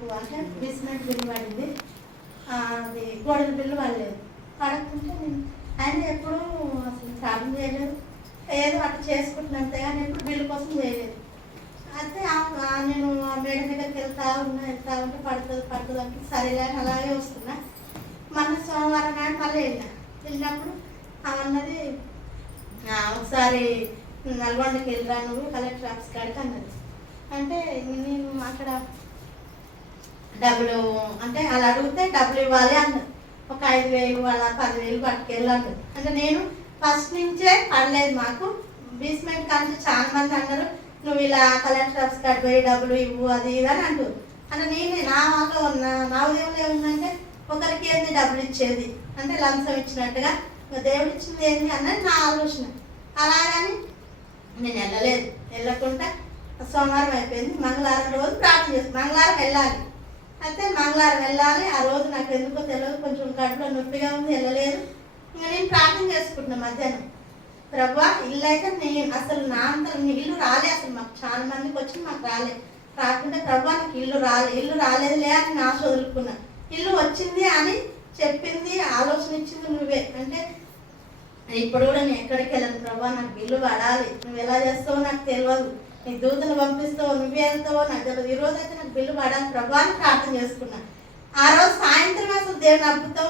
మాకు అంటే basement bill పడింది, అది గోడల బిల్లు పడలేదు. పడకుంటే నేను ఆయన ఎప్పుడూ అసలు ప్రాబ్లం చేయలేదు, ఏదో అట్లా చేసుకుంటున్నంతే కానీ ఎప్పుడు బిల్లు కోసం చేయలేదు. అయితే నేను ఆ మేడం దగ్గరికి వెళ్తా ఉంటే పడుతుంది అంటే సరేలే అని అలాగే వస్తున్నా. మొన్న సోమవారం నాడు మళ్ళీ వెళ్ళినప్పుడు అన్నది ఒకసారి నల్గొండకి వెళ్ళరా నువ్వు కలెక్టర్ ఆఫీస్ కాడికి అన్నది. అంటే నేను అక్కడ డబ్బులు అంటే అలా అడిగితే డబ్బులు ఇవ్వాలి అన్నది. ఒక 5,000 అలా 10,000 పట్టుకెళ్ళాను. అంటే నేను ఫస్ట్ నుంచే పడలేదు, మాకు బేస్మెంట్ కానీ చాలా మంది అన్నారు నువ్వు ఇలా కలెక్టర్ ఆఫీస్ కాడికి పోయి డబ్బులు ఇవ్వు అది ఇది అని అంటారు. అంటే నేను నా ఉదయంలో ఏముందంటే ఒకరికి ఏంది డబ్బులు ఇచ్చేది అంటే లంచం ఇచ్చినట్టుగా దేవుడు ఇచ్చింది ఏంది అన్నది నా ఆలోచన. అలాగని నేను వెళ్ళకుండా సోమవారం అయిపోయింది, మంగళవారం రోజు ప్రార్థన చేస్తాను. మంగళవారం వెళ్ళాలి, అయితే మంగళవారం వెళ్ళాలి. ఆ రోజు నాకు ఎందుకో తెలియదు, కొంచెం కడుపులో నొప్పిగా ఉంది, వెళ్ళలేదు. ఇంకా నేను ప్రార్థన చేసుకుంటున్నాను మధ్యాహ్నం. ప్రభువా ఇల్లు అయితే నేను అసలు నా అంత ఇల్లు రాలే, అసలు మాకు చాలా మందికి వచ్చి మాకు రాకుంటే ప్రభువా నాకు ఇల్లు రాలేదులే అని నా వదులుకున్నా. ఇల్లు వచ్చింది అని చెప్పింది, ఆలోచన ఇచ్చింది నువ్వే. అంటే ఇప్పుడు కూడా నేను ఎక్కడికి వెళ్ళను ప్రభువా, నాకు ఇల్లు పడాలి, నువ్వు ఎలా చేస్తావో నాకు తెలియదు, నీ దూతను పంపిస్తావో నువ్వే వెళ్తావో నాకు తెలియదు, ఈ రోజు అయితే నాకు బిల్లు పడాలి ప్రభువా అని ప్రార్థన చేసుకున్నా. ఆ రోజు సాయంత్రం అసలు దేవుని అద్భుతం